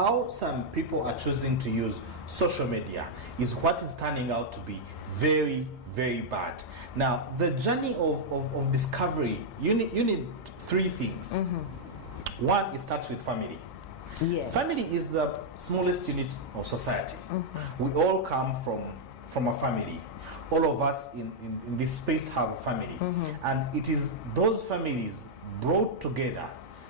how some people are choosing to use social media is what is turning out to be very, very bad. Now, the journey of discovery, you need three things. One, it starts with family. Yes. Family is the smallest unit of society. We all come from a family. All of us in this space have a family. And it is those families brought together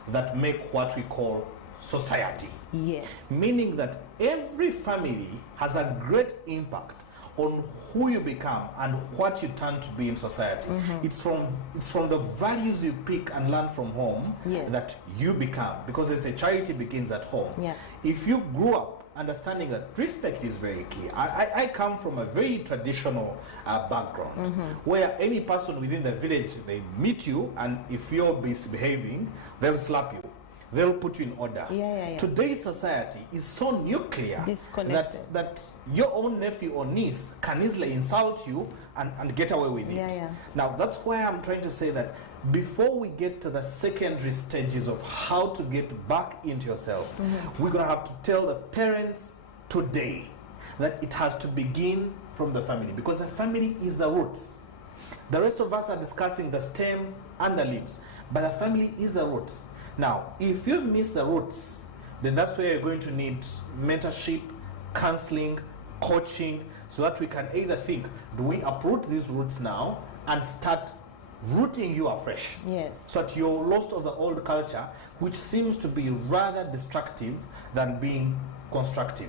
that make what we call society. Yes. Meaning that every family has a great impact on who you become and what you turn to be in society. It's from the values you pick and learn from home that you become, because they say charity begins at home. If you grew up understanding that respect is very key. I come from a very traditional background where any person within the village, they meet you, and if you're misbehaving, they'll slap you. They'll put you in order. Today's society is so nuclear that your own nephew or niece can easily insult you and get away with it. Now, that's why I'm trying to say that before we get to the secondary stages of how to get back into yourself, we're going to have to tell the parents today that it has to begin from the family, because the family is the roots. The rest of us are discussing the stem and the leaves, but the family is the roots. Now, if you miss the roots, then that's where you're going to need mentorship, counseling, coaching, so that we can either think, do we uproot these roots now and start rooting you afresh? So that you're lost of the old culture, which seems to be rather destructive than being constructive.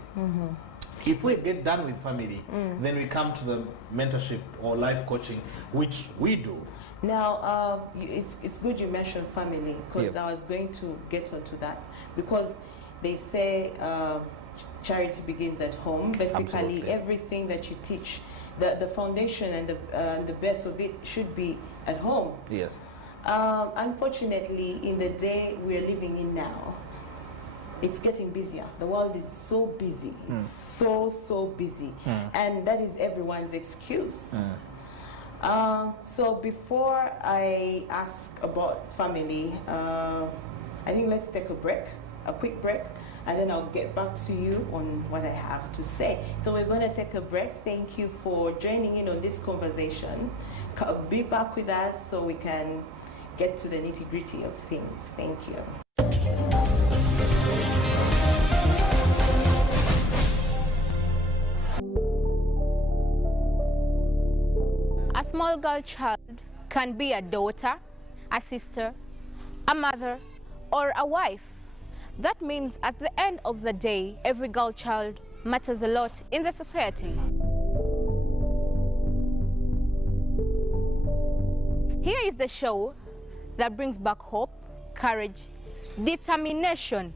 If we get done with family, then we come to the mentorship or life coaching, which we do. Now, it's good you mentioned family, because I was going to get onto that, because they say charity begins at home. Basically, everything that you teach, the foundation and the best of it should be at home. Unfortunately, in the day we're living in now, it's getting busier. The world is so busy. It's so busy. And that is everyone's excuse. So before I ask about family, I think let's take a quick break, and then I'll get back to you on what I have to say. So we're going to take a break. Thank you for joining in on this conversation. Be back with us so we can get to the nitty-gritty of things. Thank you. A small girl child can be a daughter, a sister, a mother, or a wife. That means at the end of the day, every girl child matters a lot in the society. Here is the show that brings back hope, courage, determination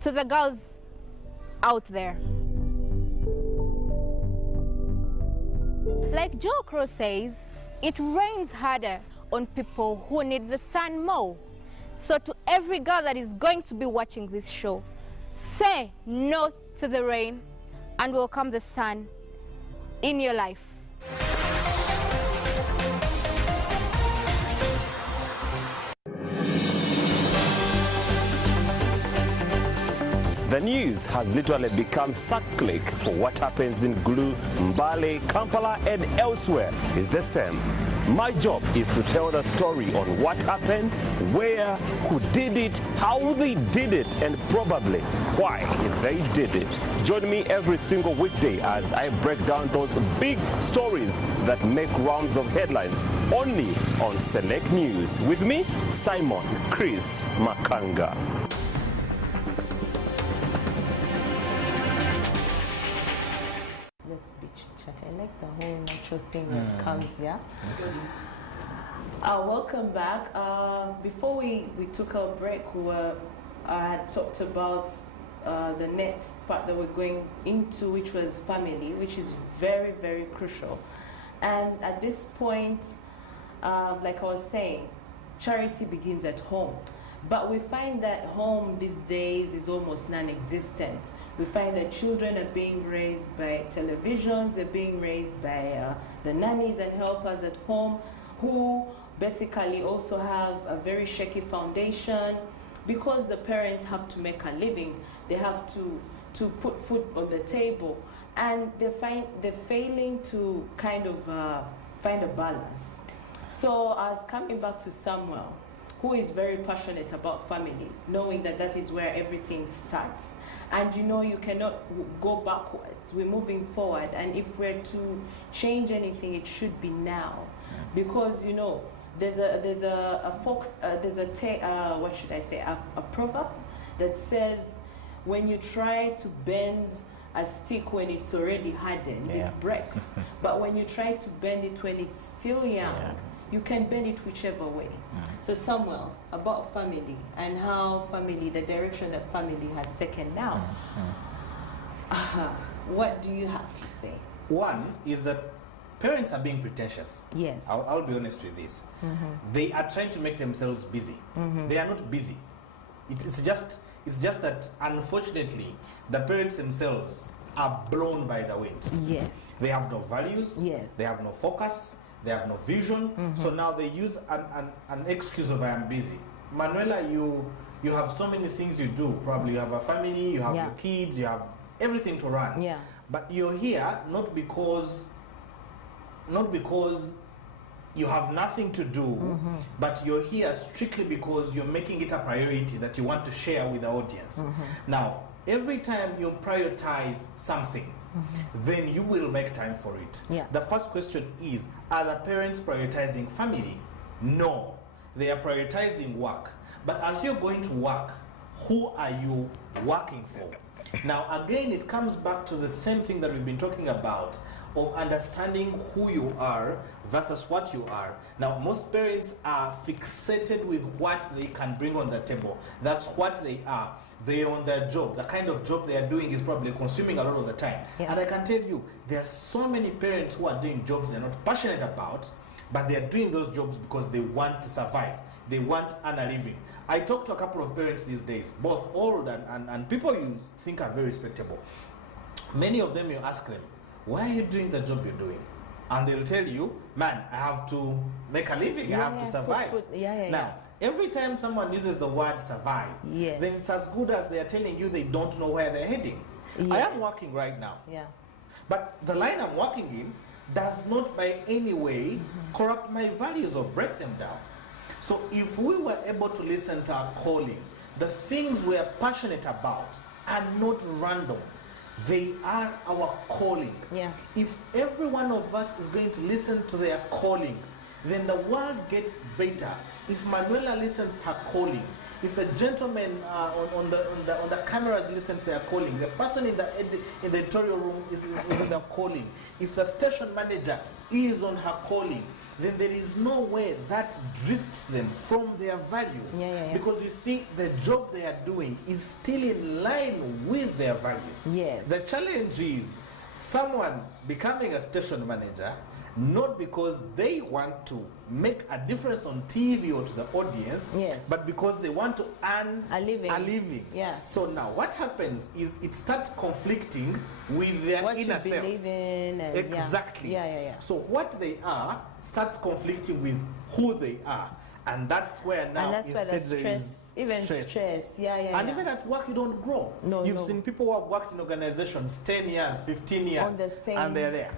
to the girls out there. Like Joe Crow says, it rains harder on people who need the sun more. So to every girl that is going to be watching this show, say no to the rain and welcome the sun in your life. The news has literally become sucklick for what happens in Gulu, Mbale, Kampala and elsewhere is the same. My job is to tell the story on what happened, where, who did it, how they did it, and probably why they did it. Join me every single weekday as I break down those big stories that make rounds of headlines only on Select News. With me, Simon Chris Makanga. I like the whole natural thing that comes, welcome back. Before we took our break, I had talked about the next part that we're going into, which was family, which is very, very crucial. And at this point, like I was saying, charity begins at home. But we find that home these days is almost non-existent. We find that children are being raised by television, they're being raised by the nannies and helpers at home, who basically also have a very shaky foundation, because the parents have to make a living, they have to put food on the table, and they're failing to kind of find a balance. So I was coming back to Samuel, who is very passionate about family, knowing that that is where everything starts. And you know, you cannot go backwards. We're moving forward, and if we're to change anything, it should be now, because you know, there's a proverb that says, when you try to bend a stick when it's already hardened, it breaks. But when you try to bend it when it's still young, you can bend it whichever way. So Samuel, about family and how family, the direction that family has taken now, what do you have to say? One is that parents are being pretentious. Yes. I'll be honest with this. They are trying to make themselves busy. They are not busy. It's just that, unfortunately, the parents themselves are blown by the wind. Yes. They have no values. Yes. They have no focus. They have no vision. So now they use an excuse of, I am busy. Manuela, you have so many things you do. Probably you have a family, you have your kids, you have everything to run. Yeah. But you're here not because you have nothing to do, but you're here strictly because you're making it a priority that you want to share with the audience. Now, every time you prioritize something, then you will make time for it. Yeah. The first question is, are the parents prioritizing family? No, they are prioritizing work. But as you're going to work, who are you working for? Now, again, it comes back to the same thing that we've been talking about, of understanding who you are versus what you are. Now, most parents are fixated with what they can bring on the table. That's what they are. They are on their job. The kind of job they are doing is probably consuming a lot of the time. Yeah. And I can tell you, there are so many parents who are doing jobs they're not passionate about, but they are doing those jobs because they want to survive. They want to earn a living. I talk to a couple of parents these days, both old and people you think are very respectable. Many of them, you ask them, why are you doing the job you're doing? And they'll tell you, man, I have to make a living, I have to survive. Now, every time someone uses the word survive, then it's as good as they're telling you they don't know where they're heading. I am working right now. But the line I'm working in does not by any way corrupt my values or break them down. So if we were able to listen to our calling, the things we are passionate about are not random. They are our calling. If every one of us is going to listen to their calling, then the world gets better. If Manuela listens to her calling, if the gentleman on the cameras listen to their calling, the person in the editorial room is on their calling, if the station manager is on her calling, then there is no way that drifts them from their values. Because you see, the job they are doing is still in line with their values. The challenge is someone becoming a station manager, not because they want to make a difference on TV or to the audience, but because they want to earn a living. So now what happens is it starts conflicting with their inner self. Exactly. So what they are starts conflicting with who they are. And that's where now instead there is stress. And even at work you don't grow. You've seen people who have worked in organizations 10 years, 15 years, and they're there.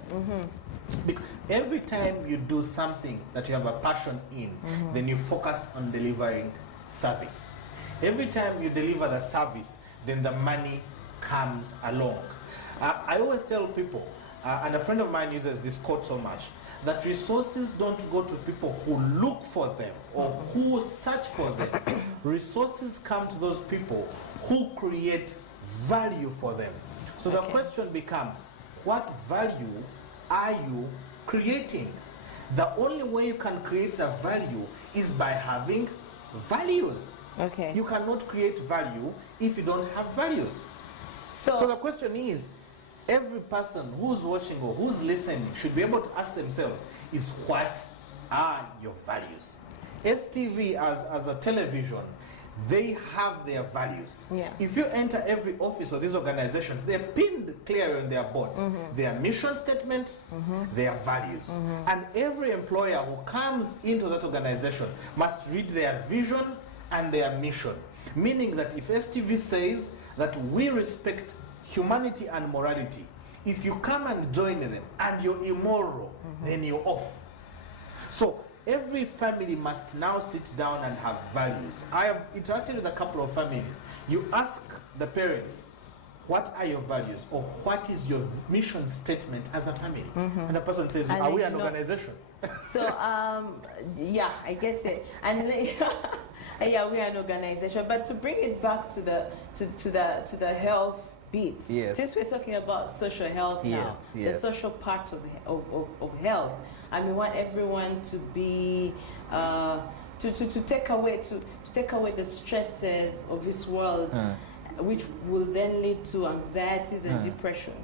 Because every time you do something that you have a passion in, then you focus on delivering service. Every time you deliver the service, then the money comes along. I always tell people, and a friend of mine uses this quote so much, that resources don't go to people who look for them or who search for them. Resources come to those people who create value for them. So the question becomes, what value are you creating? The only way you can create a value is by having values. You cannot create value if you don't have values. So the question is, every person who's watching or who's listening should be able to ask themselves, is what are your values? STV as a television, they have their values. If you enter every office of these organizations, they're pinned clear on their board. Their mission statement, their values. And every employer who comes into that organization must read their vision and their mission. Meaning that if STV says that we respect humanity and morality, if you come and join them and you're immoral, then you're off. So every family must now sit down and have values. I have interacted with a couple of families. You ask the parents, what are your values, or what is your mission statement as a family? And the person says, are we an organization? So, yeah, I get it. And then, yeah, we are an organization. But to bring it back to the health bit, since we're talking about social health now, the social part of health, and we want everyone to be to take away the stresses of this world, which will then lead to anxieties and depression.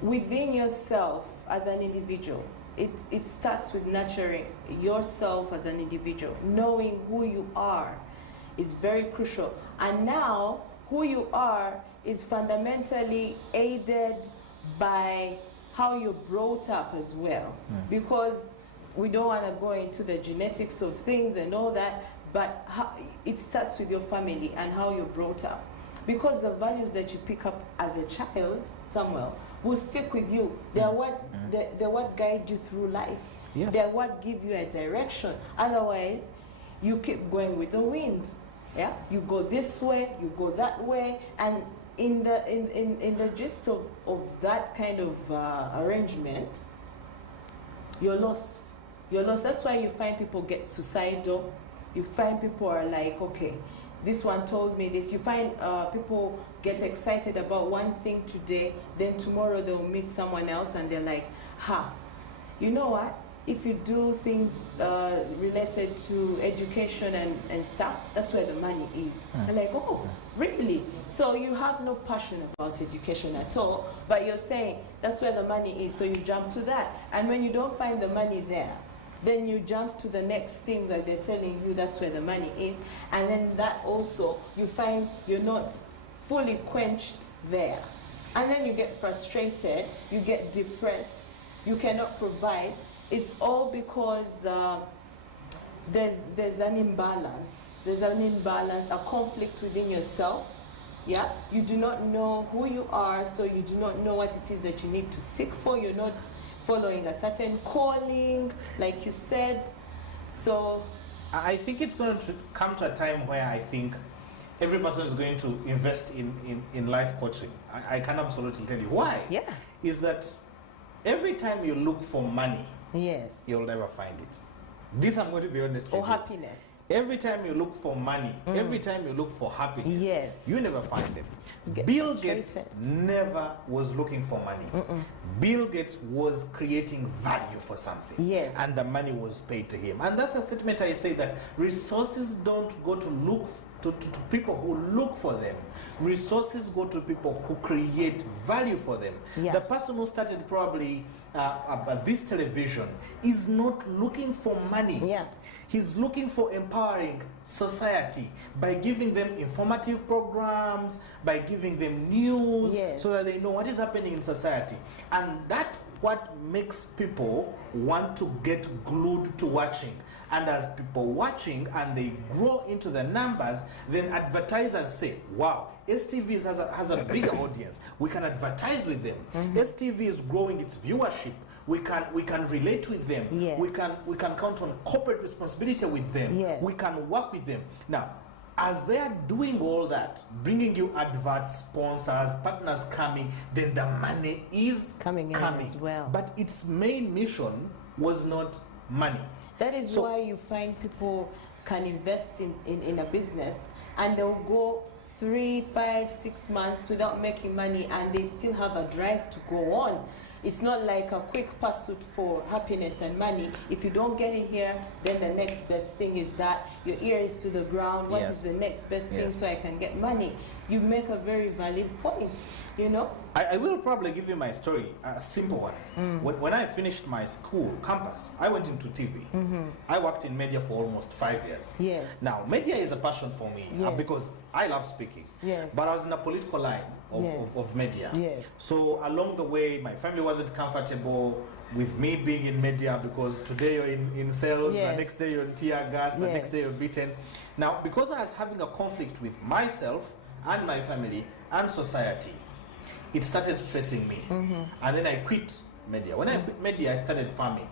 Within yourself as an individual, it starts with nurturing yourself as an individual. Knowing who you are is very crucial. And now, who you are is fundamentally aided by how you're brought up as well. Because we don't want to go into the genetics of things and all that, but it starts with your family and how you're brought up. Because the values that you pick up as a child, Samuel, will stick with you. They're what guide you through life. They're what give you a direction. Otherwise, you keep going with the wind. Yeah, you go this way, you go that way, and in the gist of that kind of arrangement, you're lost. You're lost. That's why you find people get suicidal. You find people are like, okay, this one told me this. You find people get excited about one thing today, then tomorrow they'll meet someone else and they're like, you know what? If you do things related to education and stuff, that's where the money is. I'm like, oh, really? So you have no passion about education at all, but you're saying that's where the money is, so you jump to that. And when you don't find the money there, then you jump to the next thing that they're telling you that's where the money is, and then that also, you find you're not fully quenched there. And then you get frustrated, you get depressed, you cannot provide. It's all because there's an imbalance. There's an imbalance, a conflict within yourself. Yeah, you do not know who you are, so you do not know what it is that you need to seek for. You're not following a certain calling, like you said. So I think it's going to come to a time where I think every person is going to invest in life coaching. I can absolutely tell you why. Yeah, is that every time you look for money, you'll never find it. This I'm going to be honest with you. Or happiness. Every time you look for money, every time you look for happiness, you never find them. Bill Gates never was looking for money. Bill Gates was creating value for something. And the money was paid to him. And that's a statement I say, that resources don't go to look to people who look for them. Resources go to people who create value for them. The person who started probably this television is not looking for money. He's looking for empowering society by giving them informative programs, by giving them news, so that they know what is happening in society. And that's what makes people want to get glued to watching. And as people watching and they grow into the numbers, then advertisers say, wow, STV has a bigger audience. We can advertise with them. STV is growing its viewership. We can relate with them. We can count on corporate responsibility with them. We can work with them. Now, as they are doing all that, bringing you adverts, sponsors, partners coming, then the money is coming as well. But its main mission was not money. That is why you find people can invest in a business and they'll go 3, 5, 6 months without making money, and they still have a drive to go on. It's not like a quick pursuit for happiness and money. If you don't get it here, then the next best thing is that your ear is to the ground. What is the next best thing so I can get money? You make a very valid point, you know? I will probably give you my story, a simple one. When I finished my school campus, I went into TV. I worked in media for almost 5 years. Now, media is a passion for me because I love speaking. But I was in a political line of media. So along the way, my family wasn't comfortable. with me being in media, because today you're in sales, Yes. the next day you're in tear gas, the Yes. next day you're beaten. Now, because I was having a conflict with myself and my family and society, it started stressing me. And then I quit media. When I quit media, I started farming.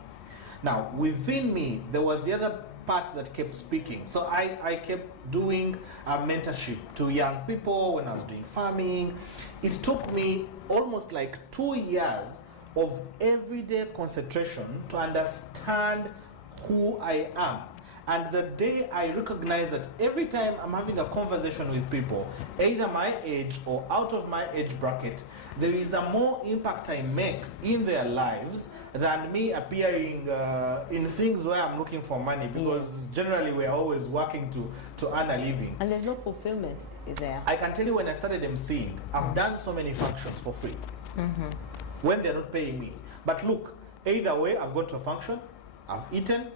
Now, within me, there was the other part that kept speaking. So I kept doing mentorship to young people when I was doing farming. It took me almost like 2 years of everyday concentration to understand who I am. And the day I recognize that every time I'm having a conversation with people, either my age or out of my age bracket, there is a more impact I make in their lives than me appearing in things where I'm looking for money, because generally we're always working to earn a living. And there's no fulfillment there. I can tell you, when I started emceeing, I've done so many functions for free when they're not paying me. But look, either way, I've gone to a function, I've eaten,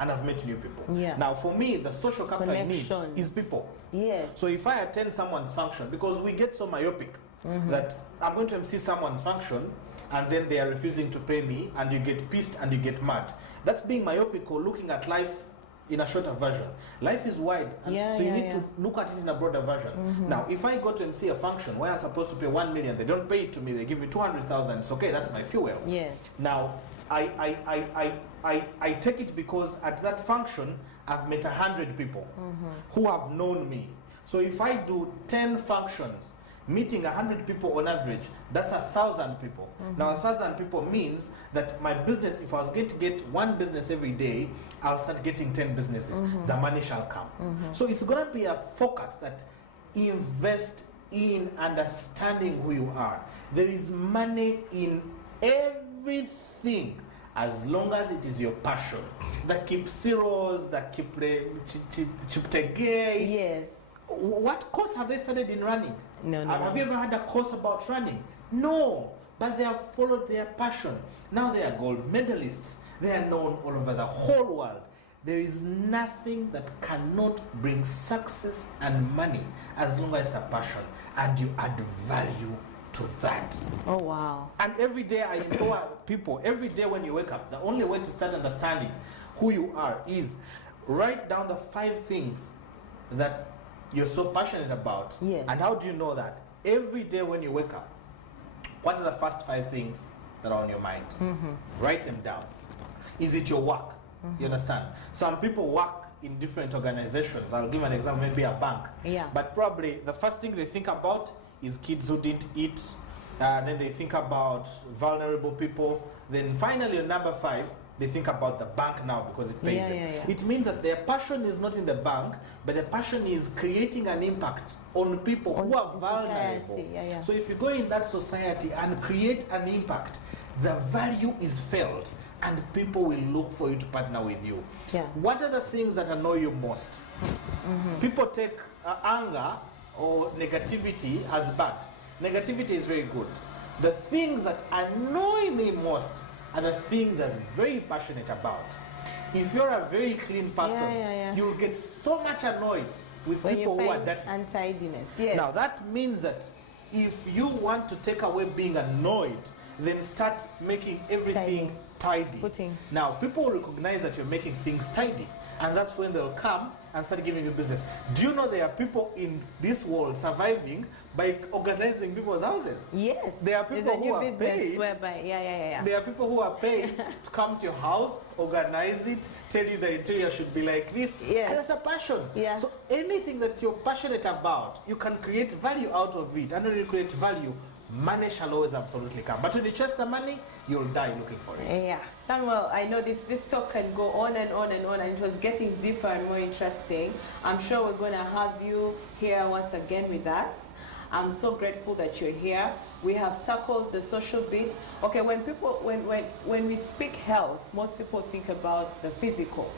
and I've met new people. Yeah. Now, for me, the social capital I need Connections. is people. Yes. So if I attend someone's function, because we get so myopic that I'm going to MC someone's function and then they are refusing to pay me, and you get pissed and you get mad. That's being myopic or looking at life in a shorter version. Life is wide, and so you need to look at it in a broader version. Now, if I go to MC a function where I'm supposed to pay 1 million, they don't pay it to me, they give me 200,000, it's okay, that's my fuel. Yes. Now, I take it because at that function, I've met 100 people who have known me. So if I do 10 functions, meeting 100 people on average, that's 1,000 people. Now 1,000 people means that my business, if I was going to get one business every day, I'll start getting 10 businesses. The money shall come. So it's going to be a focus that invest in understanding who you are. There is money in everything, as long as it is your passion. The Kipsiros, the Chiptegei. Yes. What course have they studied in running? No. Have you ever had a course about running? No. But they have followed their passion. Now they are gold medalists. They are known all over the whole world. There is nothing that cannot bring success and money as long as it's a passion and you add value to that. Oh, wow. And every day I empower people. Every day when you wake up, the only way to start understanding who you are is write down the 5 things that you're so passionate about. Yes. And how do you know that? Every day when you wake up, what are the first 5 things that are on your mind? Write them down. Is it your work? You understand? Some people work in different organizations. I'll give an example, maybe a bank. Yeah. But probably the first thing they think about is kids who didn't eat. Then they think about vulnerable people. Then finally, on number 5, they think about the bank now because it pays them. It means that their passion is not in the bank, but their passion is creating an impact on people who are vulnerable. So if you go in that society and create an impact, the value is felt and people will look for you to partner with you. What are the things that annoy you most? People take anger or negativity as bad. Negativity is very good. The things that annoy me most are the things that I'm very passionate about. If you're a very clean person, you'll get so much annoyed with when people you who are find dirty. untidiness. Yes. Now that means that if you want to take away being annoyed, then start making everything tidy. Now people will recognize that you're making things tidy, and that's when they'll come and start giving you business. Do you know there are people in this world surviving by organizing people's houses? Yes. There are people who are paid. Whereby, There are people who are paid to come to your house, organize it, tell you the interior should be like this. And that's a passion. So anything that you're passionate about, you can create value out of it. And when you create value, money shall always absolutely come. But when you chase the money, you'll die looking for it. Samuel, I know this talk can go on and on and on, and it was getting deeper and more interesting. I'm sure we're going to have you here once again with us. I'm so grateful that you're here. We have tackled the social bit. Okay, when we speak health, most people think about the physical,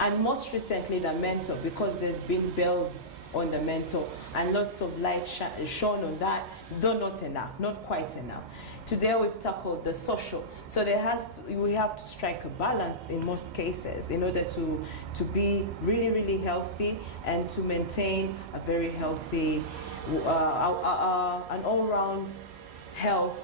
and most recently the mental, because there's been bells on the mental and lots of light shone on that, though not enough, not quite enough. Today we've tackled the social. So we have to strike a balance in most cases in order to be really, really healthy and to maintain a very healthy, an all-round health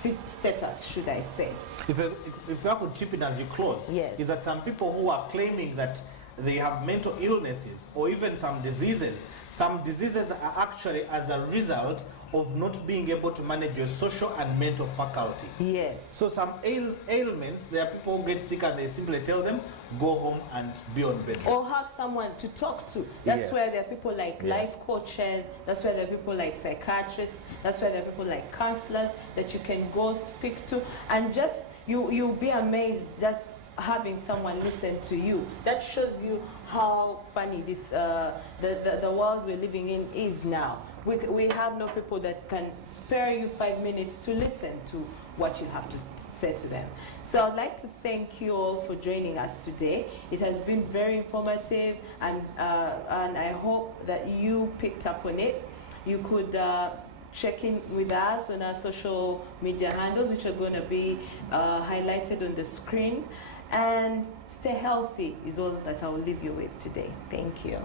status, should I say. If I could chip in as you close, yes, is that some people who are claiming that they have mental illnesses or even some diseases are actually as a result of not being able to manage your social and mental faculty. Yes. So some ailments, there are people who get sick and they simply tell them, go home and be on bed rest. Or have someone to talk to. That's yes. where there are people like life coaches, that's where there are people like psychiatrists, that's where there are people like counselors that you can go speak to. And just, you'll be amazed just having someone listen to you. That shows you how funny this the world we're living in is now. We have no people that can spare you 5 minutes to listen to what you have to say to them. So I'd like to thank you all for joining us today. It has been very informative, and I hope that you picked up on it. You could check in with us on our social media handles, which are going to be highlighted on the screen. And stay healthy is all that I will leave you with today. Thank you.